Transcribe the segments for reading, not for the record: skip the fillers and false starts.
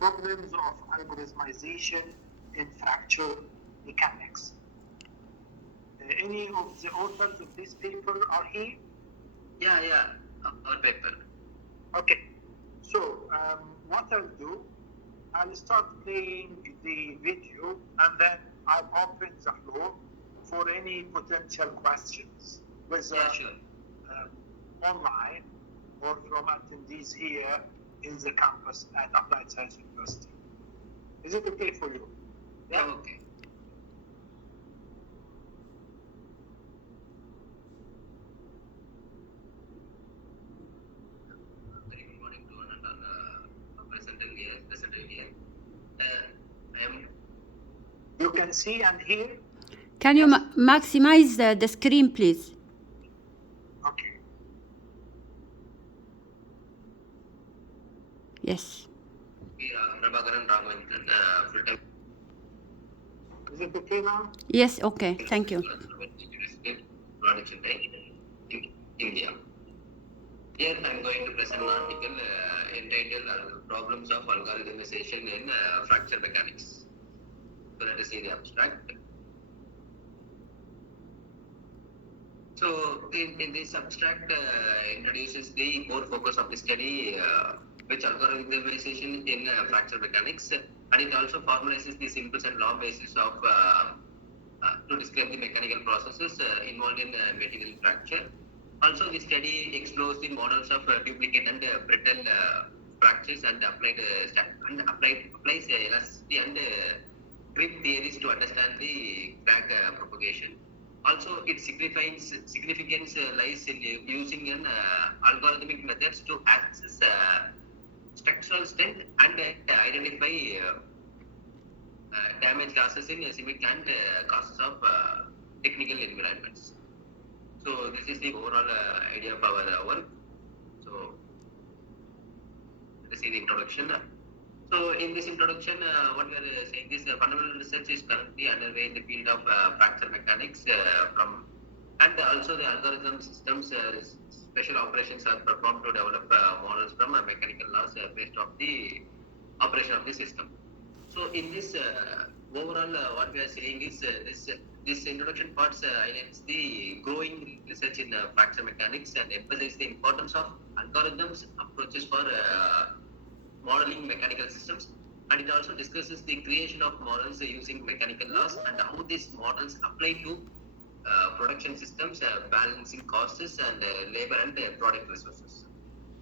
Problems of algorithmization in fracture mechanics. Any of the authors of this paper are here? Yeah, our paper. Okay, so what I'll do, I'll start playing the video and then I'll open the floor for any potential questions, whether online or from attendees here in the campus at Applied Science University. Is it okay for you? Yeah, okay. Very good morning to one and all presenting here. You can see and hear? Can you maximize the screen, please? Okay. Yes. Is it okay now? Yes, okay. Thank you. India. Here I am going to present an article entitled Problems of Algorithmization in Fracture Mechanics. So let us see the abstract. So in this abstract introduces the core focus of the study, which algorithmization in fracture mechanics, and it also formalizes the simples and law basis of to describe the mechanical processes involved in material fracture. Also, the study explores the models of duplicate and brittle fractures and applies elasticity and grip theories to understand the crack propagation. Also, its significance lies in using an algorithmic methods to access structural strength and identify damage causes in civil and causes of technical environments. So this is the overall idea of our work. So let's see the introduction. So in this introduction, what we are saying is fundamental research is currently underway in the field of fracture mechanics and also the algorithm systems. Special operations are performed to develop models from mechanical laws based on the operation of the system. So in this overall, what we are saying is this introduction part highlights the growing research in fracture mechanics and emphasizes the importance of algorithms approaches for modeling mechanical systems, and it also discusses the creation of models using mechanical laws and how these models apply to production systems, balancing costs and labor and product resources.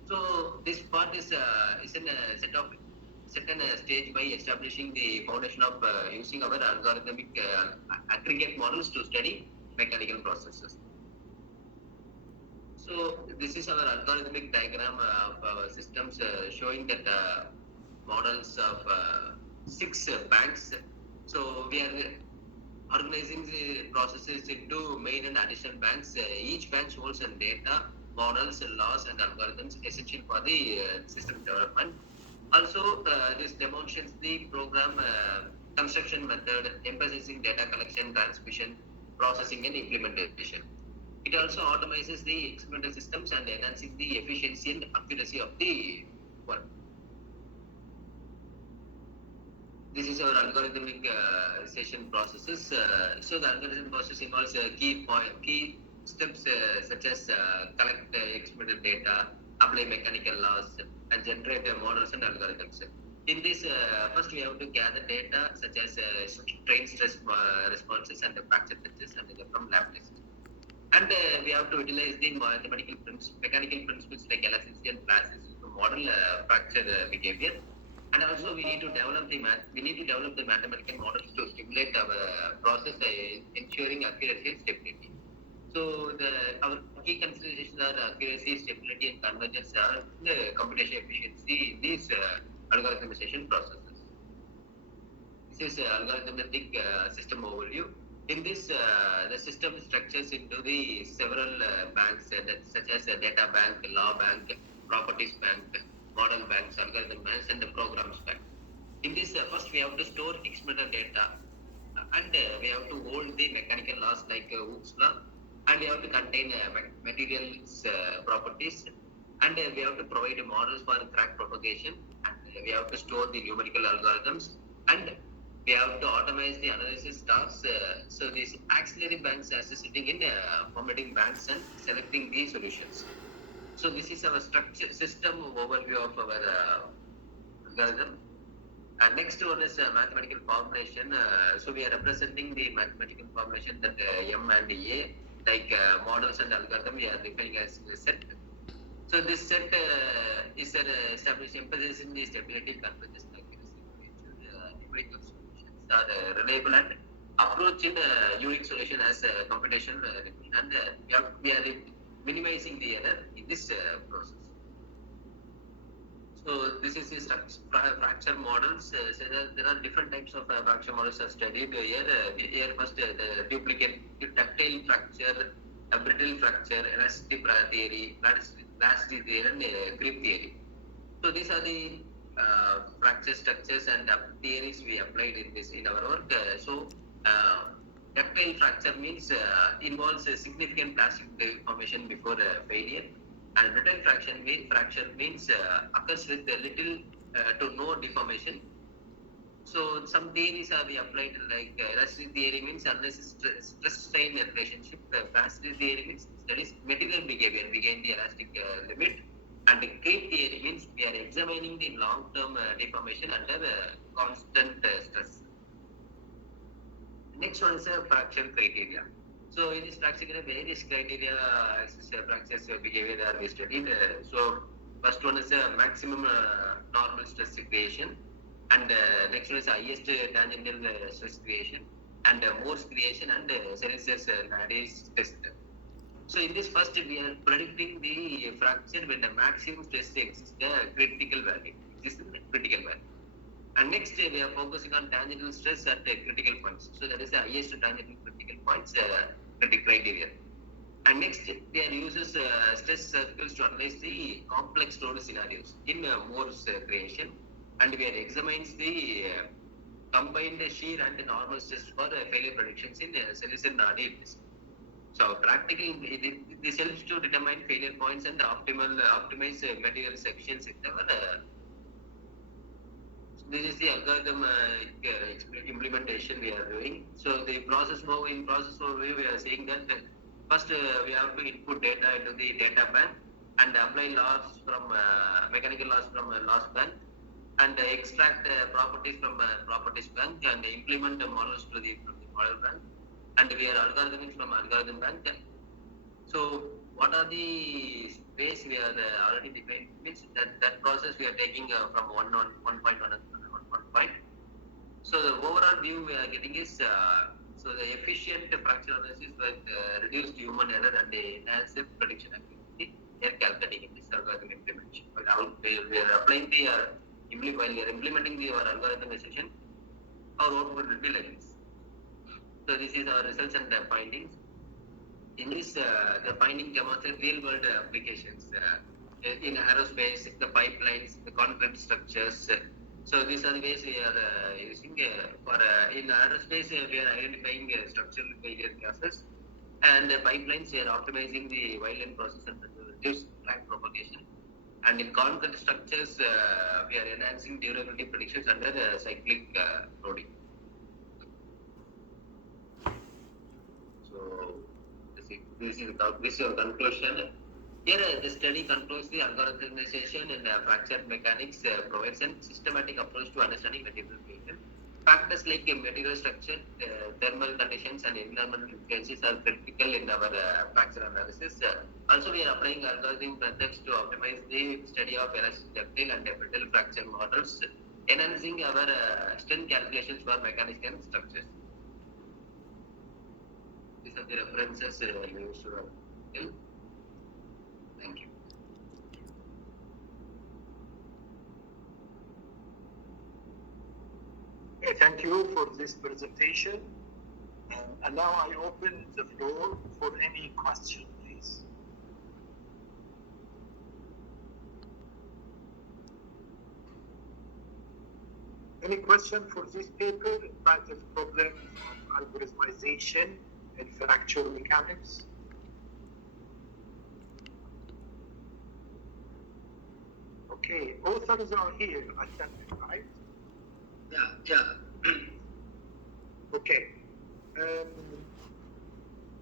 So this part is in a set in a stage by establishing the foundation of using our algorithmic aggregate models to study mechanical processes. So this is our algorithmic diagram of our systems showing that models of 6 banks. So we are organizing the processes into main and additional banks. Each bank holds some data, models, laws and algorithms essential for the system development. Also, this demonstrates the program construction method, emphasizing data collection, transmission, processing and implementation. It also automizes the experimental systems and enhancing the efficiency and accuracy of the work. This is our algorithmic session processes. So the algorithm process involves key steps such as collect experimental data, apply mechanical laws, and generate models and algorithms. In this, first we have to gather data such as strain stress responses and fracture pitches and from lab tests. And we have to utilize the mechanical principles like elasticity and plasticity to model fracture behavior. And also we need to develop the mathematical models to stimulate our process, ensuring accuracy and stability. So our key considerations are accuracy, stability, and convergence are the computation efficiency in these algorithmization processes. This is algorithmic system overview. In this, the system structures into the several banks such as data bank, law bank, properties bank, model banks, algorithm banks, and the programs bank. In this, first we have to store experimental data, and we have to hold the mechanical laws like Hooke's law, and we have to contain materials properties, and we have to provide models for crack propagation, and we have to store the numerical algorithms, and we have to automate the analysis tasks. So these auxiliary banks are sitting in formatting banks and selecting the solutions. So this is our structure system overview of our algorithm. And next one is mathematical formulation. So we are representing the mathematical formulation that M and A, like models and algorithm, we are defining as a set. So this set is an established emphasis in the stability, convergence, accuracy, numerical solutions are reliable and approach in unique solution as computation, and we are minimizing the error in this process. So this is the fracture models. So there are different types of fracture models are studied here. Here first the duplicate, ductile fracture, brittle fracture, elasticity theory, plasticity theory, and creep theory. So these are the fracture structures and theories we applied in our work. Ductile fracture means involves a significant plastic deformation before failure. And brittle fracture means occurs with little to no deformation. So some theories are applied, like elasticity theory means analysis stress-strain relationship. Plasticity theory means studies material behavior within the elastic limit. And the creep theory means we are examining the long-term deformation under constant stress. Next one is fracture criteria. So in this fracture, various criteria fractures behavior are studied. So first one is maximum normal stress creation, and next one is highest tangential stress creation, and Morse creation, and Nadi's test. So in this first, we are predicting the fracture when the maximum stress exists, the critical value. And next, we are focusing on tangential stress at critical points. So that is the highest tangential critical points criteria. And next, we are uses stress circles to analyze the complex load scenarios in Morse creation, and we are examines the combined shear and normal stress for failure predictions in session-13 test. So practically, this helps to determine failure points and optimize material sections in our. This is the algorithm implementation we are doing. So the process overview, we are saying that first we have to input data into the data bank and apply laws from mechanical laws from loss bank, and extract properties from properties bank, and implement the models from the model bank, and we are algorithms from algorithm bank. So what are the ways we are already defined? Means that process we are taking from 1.1 point. So the overall view we are getting is so the efficient fracture analysis with reduced human error and enhanced prediction accuracy. They are calculating in this algorithm implementation. We are applying the while we are implementing our algorithmization, our output will be like this. So this is our results and findings. In this, the finding demonstrate real-world applications in aerospace, the pipelines, the concrete structures. So these are the ways we are using for in aerospace. We are identifying structural failure causes, and the pipelines we are optimizing the violent process and reduce crack propagation. And in concrete structures, we are enhancing durability predictions under cyclic loading. So this is your conclusion. Here, the study concludes the algorithmization in fracture mechanics provides a systematic approach to understanding material behavior. Factors like material structure, thermal conditions, and environmental influences are critical in our fracture analysis. Also, we are applying algorithm methods to optimize the study of elastic, ductile, and brittle fracture models, enhancing our strength calculations for mechanics and structures. These are the references used to tell. Thank you. Okay, thank you for this presentation. And now I open the floor for any question, please. Any question for this paper entitled Problems of Algorithmization in Fracture Mechanics? Okay, authors are here attending, right? Yeah. Okay.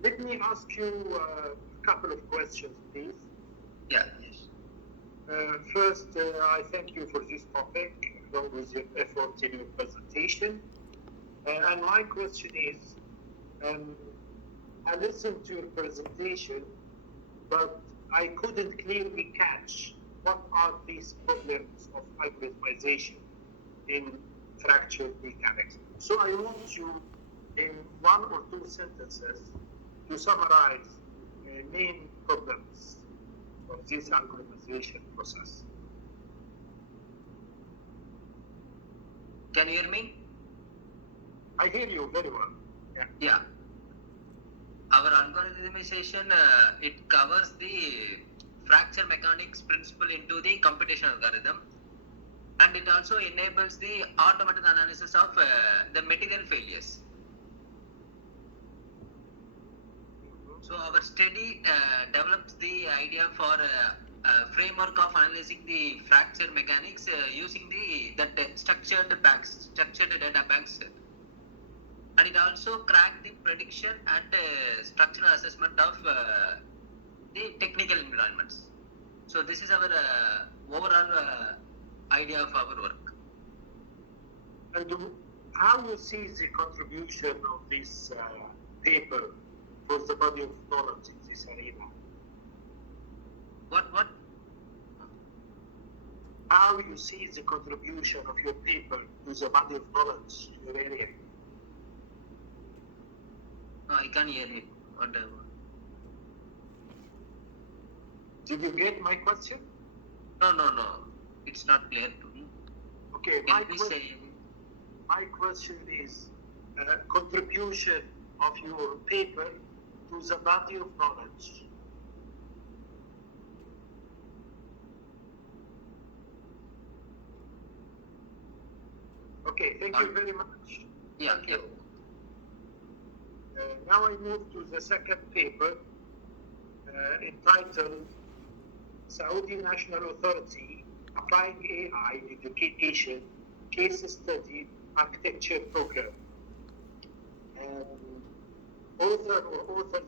Let me ask you a couple of questions, please. Yeah. Yes. First, I thank you for this topic, along with your effort in your presentation. And my question is, I listened to your presentation, but I couldn't clearly catch what are these problems of algorithmization in fracture mechanics. So I want you, in 1 or 2 sentences, to summarize main problems of this algorithmization process. Can you hear me? I hear you very well. Yeah. Our algorithmization, it covers the fracture mechanics principle into the computation algorithm, and it also enables the automated analysis of the material failures. So our study develops the idea for a framework of analyzing the fracture mechanics using that structured data banks, and it also cracked the prediction and structural assessment of the technical environments. So this is our overall idea of our work. And how you see the contribution of this paper for the body of knowledge in this arena? What? How you see the contribution of your paper to the body of knowledge in your area? No, I can't hear you. Did you get my question? No. It's not clear to me. Okay, my question is contribution of your paper to the body of knowledge. Okay, thank you very much. Yeah. Now I move to the second paper entitled Saudi National Authority Applying AI in Education Case Study Architecture Program. Authors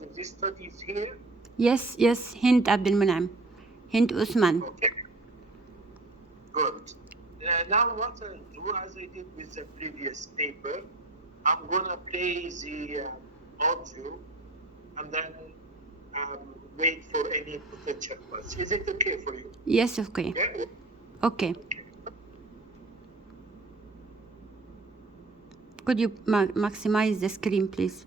of this study is here? Yes, Hind Abdelmunam. Hind Usman. Okay, good. Now what I'll do, as I did with the previous paper, I'm going to play the audio and then wait for any potential questions. Is it okay for you? Yes, okay. Yeah? Okay. Could you maximize the screen, please?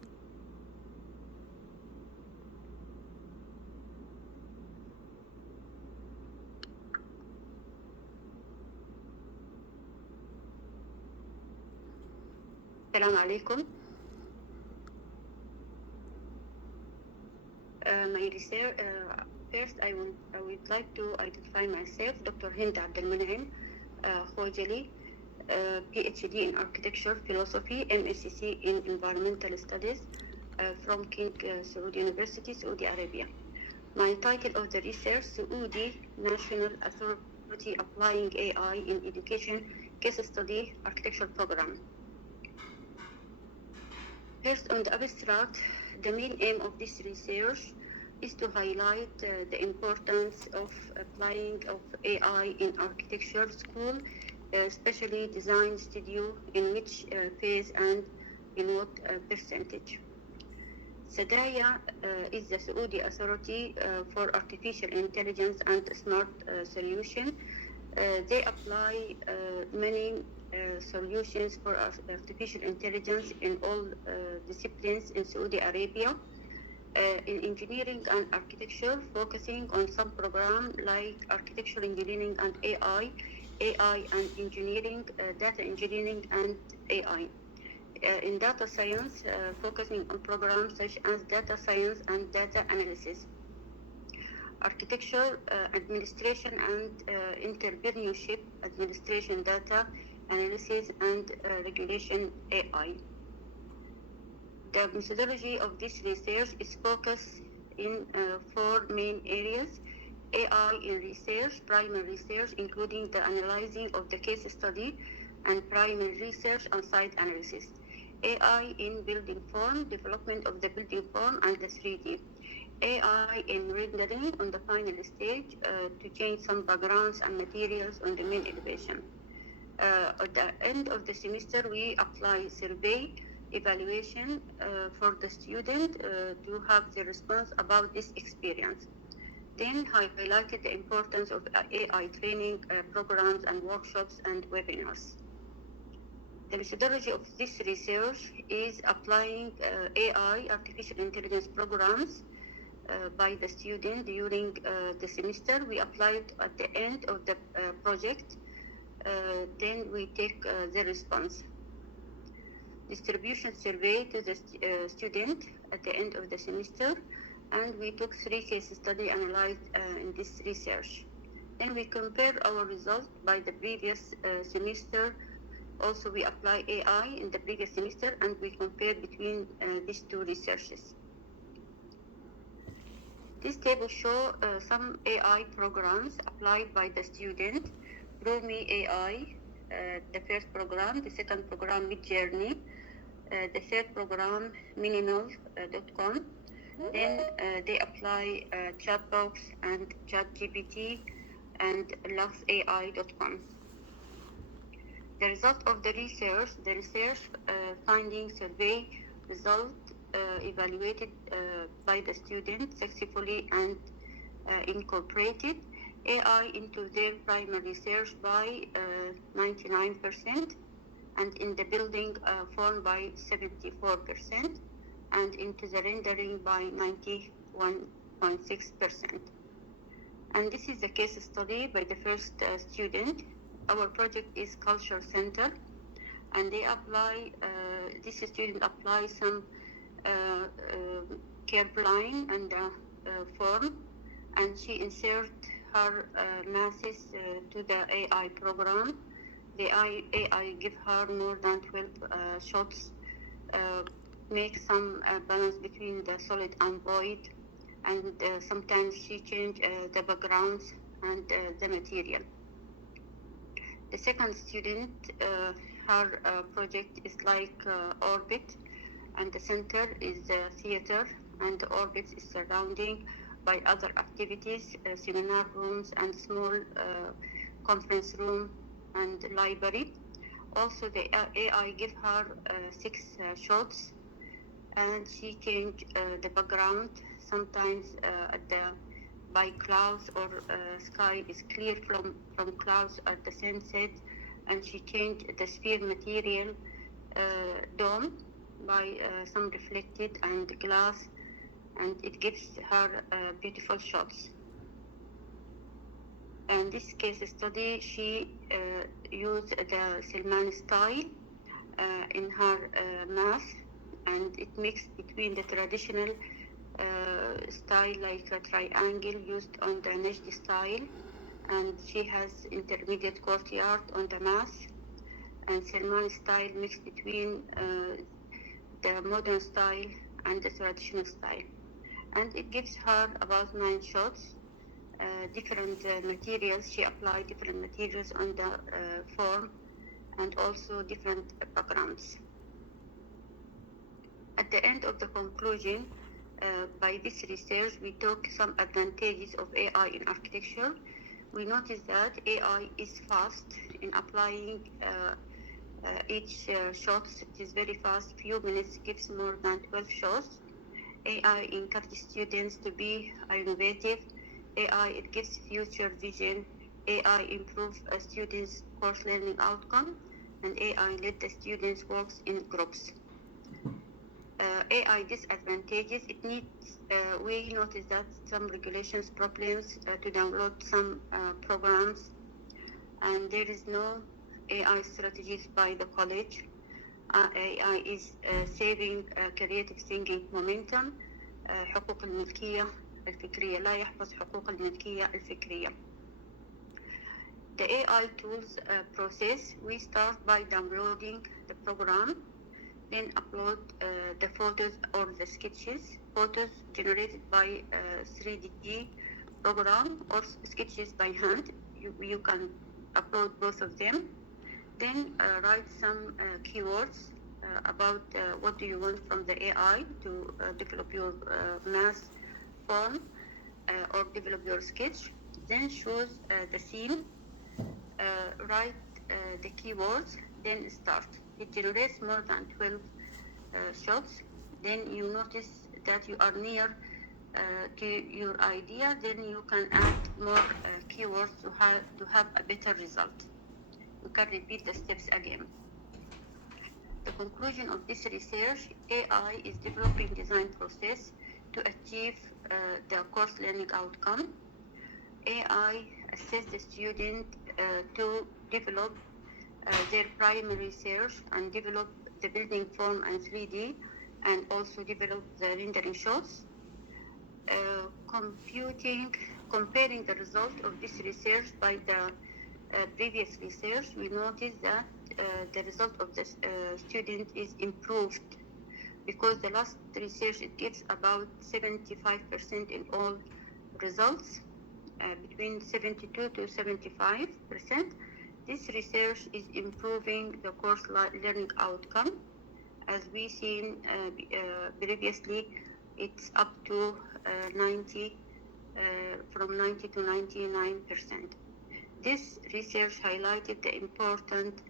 Assalamu alaikum. My research, first I would like to identify myself, Dr. Hind Abdelmunam Khojali, PhD in Architecture Philosophy, MSc in Environmental Studies from King Saud University, Saudi Arabia. My title of the research, Saudi National Authority Applying AI in Education Case Study Architecture Program. First, on the abstract, the main aim of this research is to highlight the importance of applying of AI in architecture school, especially design studio, in which phase and in what percentage. SADAIA is the Saudi Authority for Artificial Intelligence and Smart Solution. They apply many solutions for artificial intelligence in all disciplines in Saudi Arabia, in engineering and architecture, focusing on some programs like architectural engineering and AI and engineering, data engineering and AI. In data science, focusing on programs such as data science and data analysis. Architecture, administration and entrepreneurship, administration, data analysis and regulation, AI. The methodology of this research is focused in 4 main areas: AI in research, primary research, including the analyzing of the case study, and primary research and site analysis. AI in building form, development of the building form and the 3D. AI in rendering on the final stage to change some backgrounds and materials on the main elevation. At the end of the semester, we apply survey evaluation for the student to have the response about this experience. Then I highlighted the importance of AI training programs and workshops and webinars. The methodology of this research is applying AI, artificial intelligence programs by the student during the semester. We apply it at the end of the project. Then we take the response. Distribution survey to the student at the end of the semester, and we took 3 case studies analyzed in this research. Then we compare our results by the previous semester. Also, we apply AI in the previous semester, and we compare between these 2 researches. This table shows some AI programs applied by the student. ProMe AI, the first program, the second program, Midjourney, the third program, Minimal.com. Then they apply Chatbox and ChatGPT and LuxAI.com. The result of the research finding survey result evaluated by the student successfully and incorporated AI into their primary research by 99%, and in the building form by 74%, and into the rendering by 91.6%. And this is a case study by the first student. Our project is Culture Center, and they apply, this student applies some curve line and form, and she insert her masses to the AI program. The AI give her more than 12 shots, make some balance between the solid and void, and sometimes she change the backgrounds and the material. The second student, her project is like orbit, and the center is the theater, and the orbit is surrounding by other activities, seminar rooms and small conference room and library. Also, the AI give her 6 shots, and she change the background. Sometimes by clouds or sky is clear from clouds at the sunset, and she changed the sphere material dome by some reflected and glass, and it gives her beautiful shots. And this case study, she used the Salman style in her math, and it mixed between the traditional style like a triangle used on the Najd style, and she has intermediate courtyard on the math, and Salman style mixed between the modern style and the traditional style. And it gives her about 9 shots, different materials. She applied different materials on the form, and also different backgrounds. At the end of the conclusion, by this research, we took some advantages of AI in architecture. We noticed that AI is fast in applying each shots. It is very fast. Few minutes gives more than 12 shots. AI encourages students to be innovative. AI, it gives future vision. AI improves students' course learning outcome, and AI let the students work in groups. AI disadvantages, it needs, we notice that some regulations problems to download some programs, and there is no AI strategies by the college. AI is saving creative thinking momentum. حقوق الملكية الفكرية، لا يحفظ حقوق الملكية الفكرية. The AI tools process, we start by downloading the program, then upload the photos or the sketches, photos generated by 3D program or sketches by hand. You can upload both of them. Then write some keywords about what do you want from the AI to develop your math form or develop your sketch. Then choose the theme, write the keywords, then start. It generates more than 12 shots. Then you notice that you are near to your idea, then you can add more keywords to have a better result. You can repeat the steps again. The conclusion of this research, AI is developing design process to achieve the course learning outcome. AI assists the student to develop their primary research and develop the building form and 3D, and also develop the rendering shots. Comparing the result of this research by the previous research, we noticed that the result of the student is improved, because the last research, it gives about 75% in all results, between 72 to 75%. This research is improving the course learning outcome. As we seen previously, it's up to 90, from 90 to 99%. This research highlighted the importance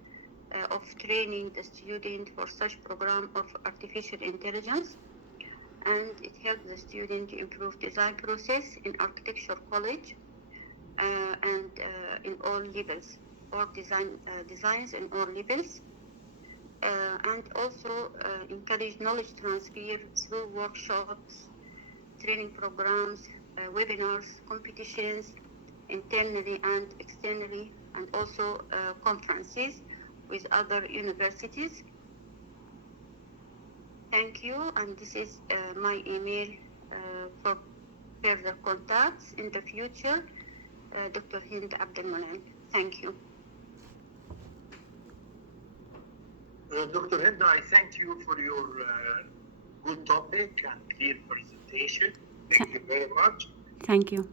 of training the student for such program of artificial intelligence, and it helped the student to improve design process in architecture college and in all levels, or designs in all levels, and also encourage knowledge transfer through workshops, training programs, webinars, competitions, internally and externally, and also conferences with other universities. Thank you, and this is my email for further contacts in the future, Dr. Hind Abdelmonem. Thank you. Dr. Hind, I thank you for your good topic and clear presentation. Thank you very much. Thank you.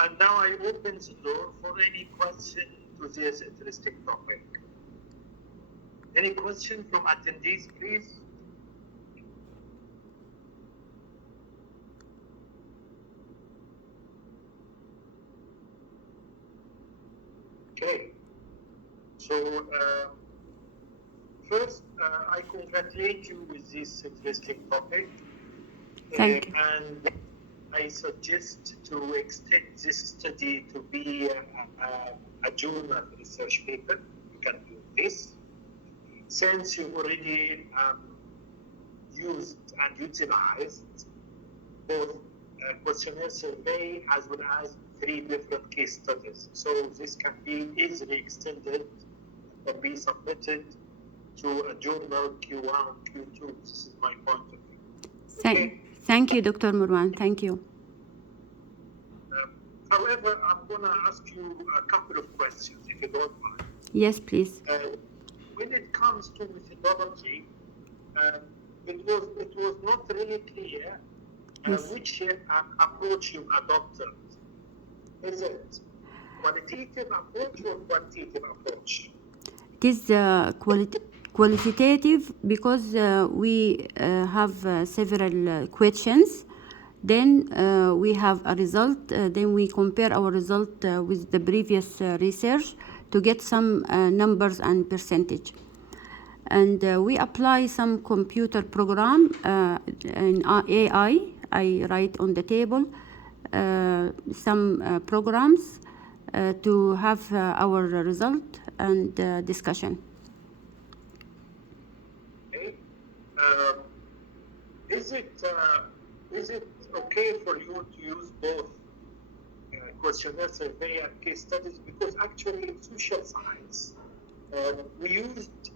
And now I open the door for any question to this interesting topic. Any question from attendees, please? Okay. So first, I congratulate you with this interesting topic. Thank you. And I suggest to extend this study to be a journal research paper. You can do this. Since you already used and utilized both questionnaire survey as well as 3 different case studies. So this can be easily extended and be submitted to a journal Q1, Q2. This is my point of view. Thank you, Dr. Marwan. Thank you. However, I'm going to ask you a couple of questions, if you don't mind. Yes, please. When it comes to methodology, it was not really clear Yes. which approach you adopted. Is it qualitative approach or quantitative approach? It is qualitative because we have several questions. Then we have a result. Then we compare our result with the previous research to get some numbers and percentage. And we apply some computer program in AI. I write on the table some programs to have our result and discussion. Okay. Is it okay for you to use both questionnaire survey and case studies? Because actually in social science, we used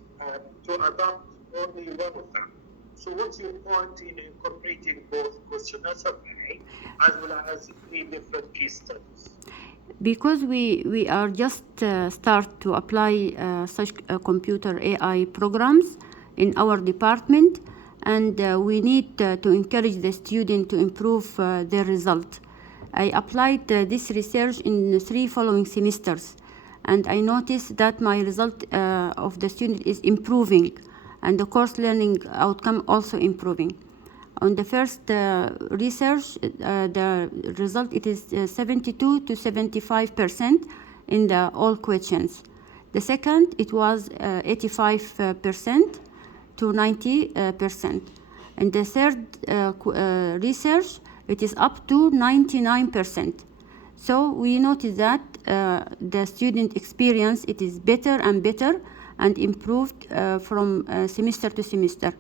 to adopt only one of them. So what's your point in incorporating both questionnaire survey as well as 3 different case studies? Because we are just start to apply such computer AI programs in our department, and we need to encourage the student to improve their result. I applied this research in 3 following semesters, and I noticed that my result of the student is improving, and the course learning outcome also improving. On the first research, the result it is 72 to 75% in the all questions. The second, it was 85% to 90%. And the third research, it is up to 99%. So we noticed that the student experience, it is better and better and improved from semester to semester.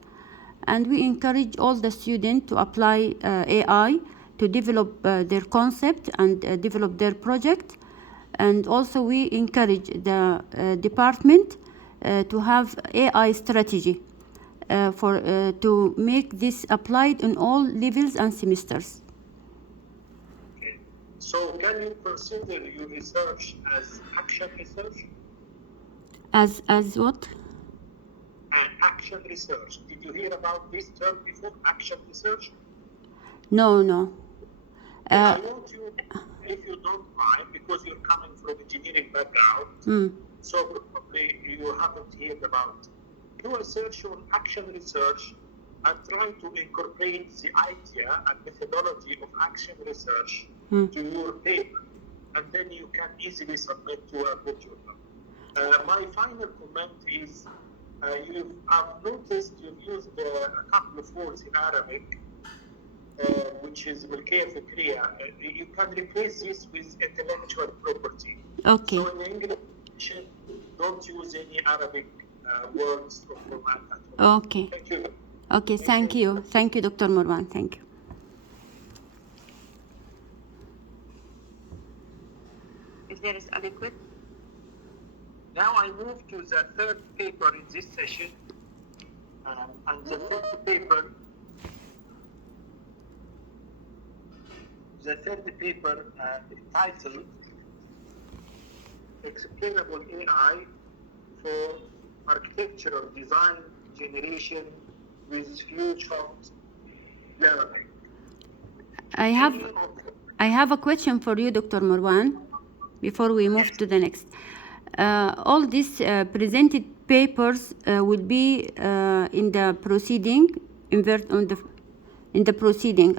And we encourage all the students to apply AI to develop their concept and develop their project. And also we encourage the department to have AI strategy to make this applied in all levels and semesters. Okay. So can you consider your research as action research? As what? Action research. Did you hear about this term before? Action research? No. I want you, if you don't mind, because you're coming from engineering background, so probably you haven't heard about. Do research on action research and try to incorporate the idea and methodology of action research to your paper, and then you can easily submit to a good journal. My final comment is, I've noticed you've used a couple of words in Arabic, which is ملكية فكرية. You can replace this with intellectual property. Okay. So in English, don't use any Arabic words or format at all. Okay. Thank you. Okay, thank you. Thank you, Dr. Marwan. Thank you. If there is adequate. Now I move to the third paper in this session, and the third paper entitled Explainable AI for Architectural Design Generation with Few-Shot Learning. I have a question for you, Dr. Marwan, before we move to the next. All these presented papers will be in the proceeding, in the proceeding.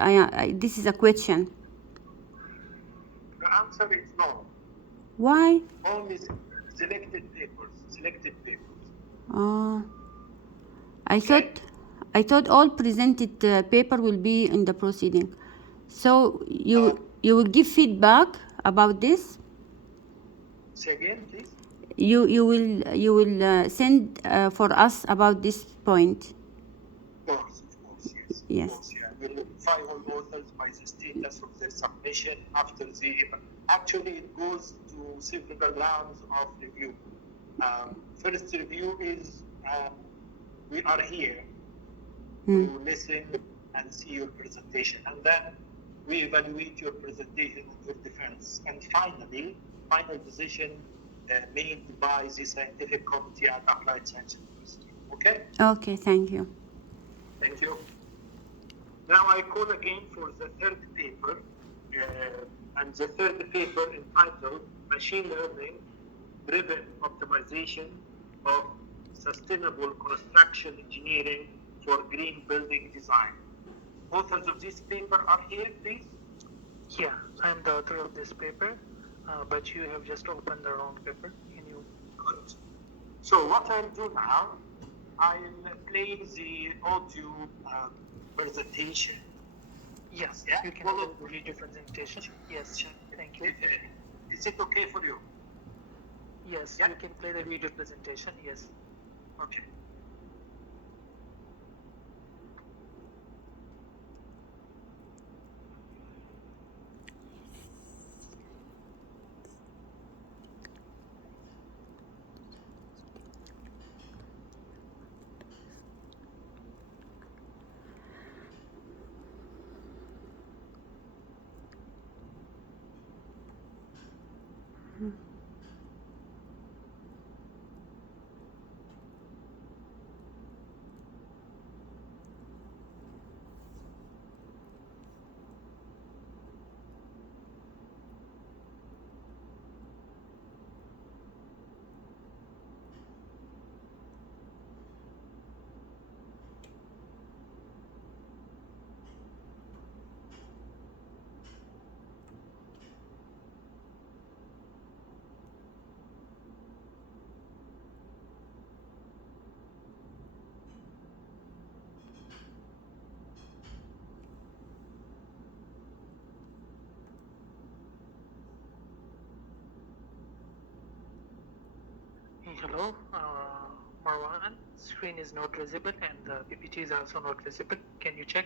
This is a question. The answer is no. Why? Only selected papers. I thought all presented paper will be in the proceeding. So you will give feedback about this? Say again, please. You will send for us about this point. Of course, yes. Yes. Of course, yeah. We'll notify all authors by the status of their submission after the. Actually, it goes to several rounds of review. First review is we are here to listen and see your presentation, and then we evaluate your presentation and your defense, and finally, final decision made by the scientific committee at Applied Science University. Okay? Okay, thank you. Thank you. Now I call again for the third paper, and the third paper entitled Machine Learning Driven Optimization of Sustainable Construction Engineering for Green Building Design. Authors of this paper are here, please. Yeah, I'm the author of this paper, but you have just opened the wrong paper. Can you? Good. So what I'll do now, I'll play the audio presentation. Yes, Yeah? you can read your presentation. Yes, thank you. Is it okay for you? Yes, Yeah. you can play the video presentation. Yes. Okay. Hello, Marwan. Screen is not visible and the PPT is also not visible. Can you check?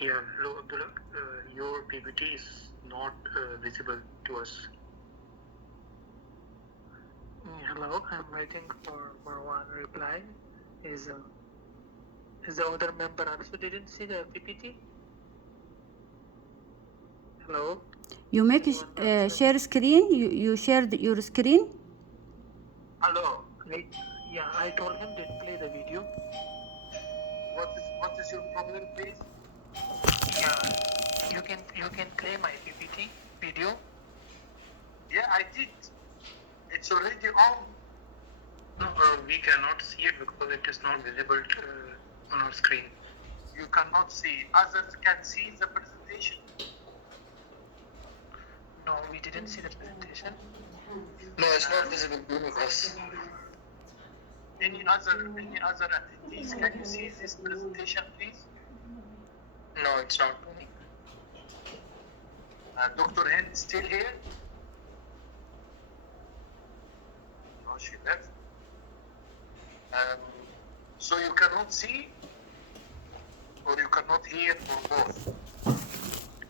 Yeah, hello Abdullah. Your PPT is not visible to us. Hello, I'm waiting for Marwan reply. Is the other member also didn't see the PPT? Hello? You make Anyone share screen. You shared your screen. Hello. Yeah, I told him to play the video. What is your problem, please? Yeah, you can play my PPT video. Yeah, I did. It's already on. No, we cannot see it because it is not visible on our screen. You cannot see. Others can see the presentation. No, we didn't see the presentation. No, it's not visible to us. Any other attendees, can you see this presentation, please? No, it's not. Dr. Hind still here? No, she left. So you cannot see, or you cannot hear, or both?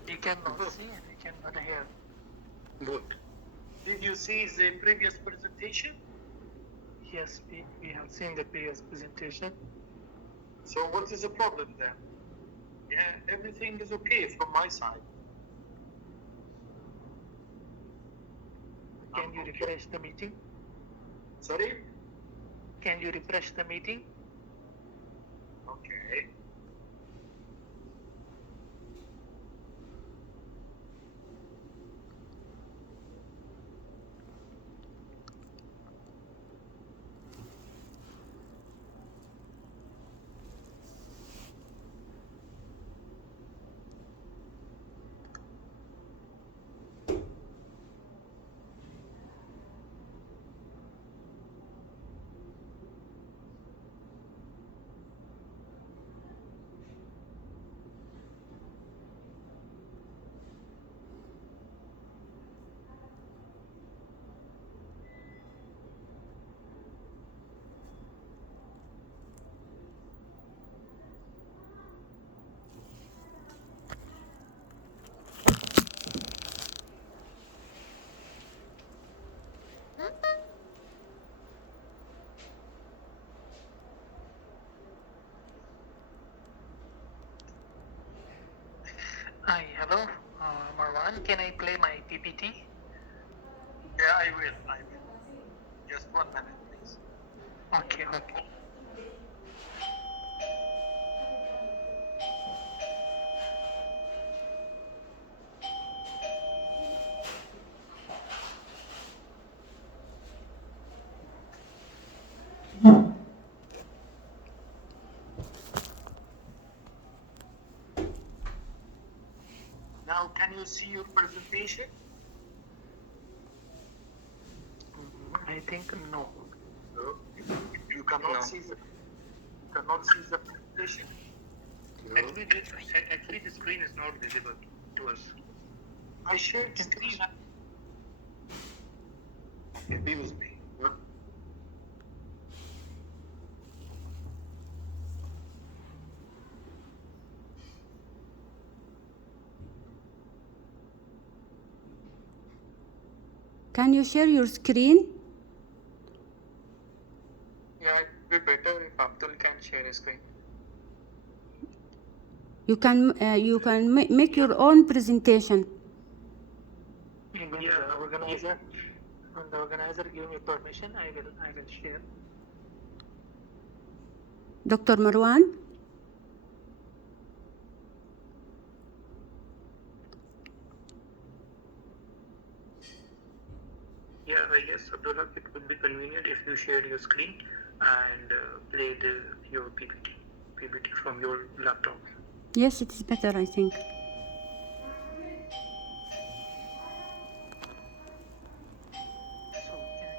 We cannot see and we cannot hear. Both. Did you see the previous presentation? Yes, we have seen the previous presentation. So what is the problem then? Yeah, everything is okay from my side. Can you refresh the meeting? Sorry? Can you refresh the meeting? Okay. Hi, hello, Marwan. Can I play my PPT? Yeah, I will. Just 1 minute, please. Okay, okay. Now, can you see your presentation? I think no. No. You cannot No. see the presentation? No. Actually, the screen is not visible to us. I shared screen. Confuse me. What? Can you share your screen? Yeah, it would be better if Abdul can share his screen. You can make your own presentation. When the organizer give me permission, I will share. Dr. Marwan? Yeah, I guess Abdullah, it would be convenient if you shared your screen and played your PPT from your laptop. Yes, it is better, I think. So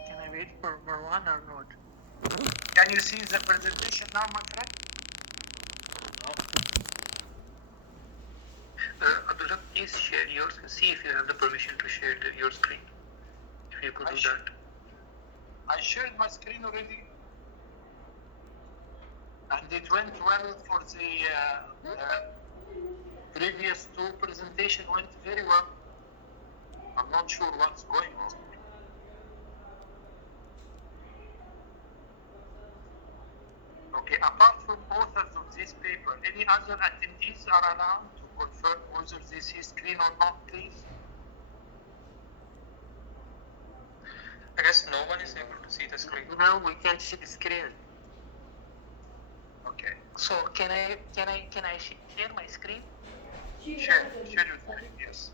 can I wait for Marwan or not? Can you see the presentation now, my friend? Abdullah, please share yours and see if you have the permission to share your screen. If you could do that. I shared my screen already. And it went well for the previous two presentation went very well. I'm not sure what's going on. Okay, apart from authors of this paper, any other attendees are allowed to confirm whether they see screen or not, please? I guess no one is able to see the screen. No, we can't see the screen. Okay. So can I share my screen? Share your screen, yes.